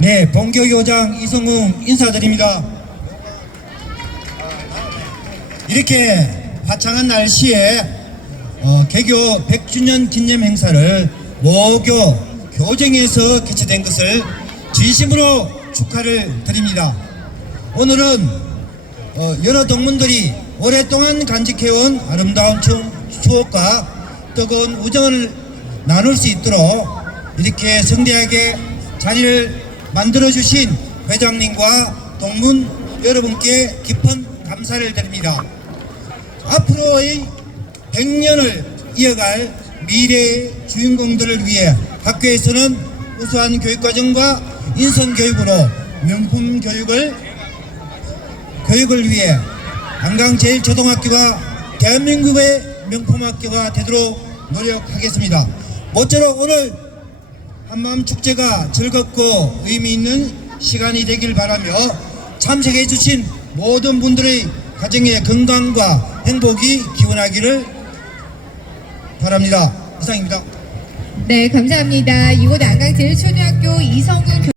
네, 본교교장 이성웅 인사드립니다. 이렇게 화창한 날씨에 어, 개교 100주년 기념 행사를 모교 교정에서 개최된 것을 진심으로 축하를 드립니다. 오늘은 어, 여러 동문들이 오랫동안 간직해온 아름다운 추, 추억과 뜨거운 우정을 나눌 수 있도록 이렇게 성대하게 자리를 만들어주신 회장님과 동문 여러분께 깊은 감사를 드립니다. 앞으로의 100년을 이어갈 미래의 주인공들을 위해 학교에서는 우수한 교육과정과 인성교육으로 명품 교육을 교육을 위해 한강제일초등학교가 대한민국의 명품 학교가 되도록 노력하겠습니다. 모쪼록 오늘 한마음 축제가 즐겁고 의미 있는 시간이 되길 바라며 참석해 주신 모든 분들의 가정의 건강과 행복이 기원하기를 바랍니다. 이상입니다. 네, 감사합니다. 이곳 안강제일초등학교 이성훈 교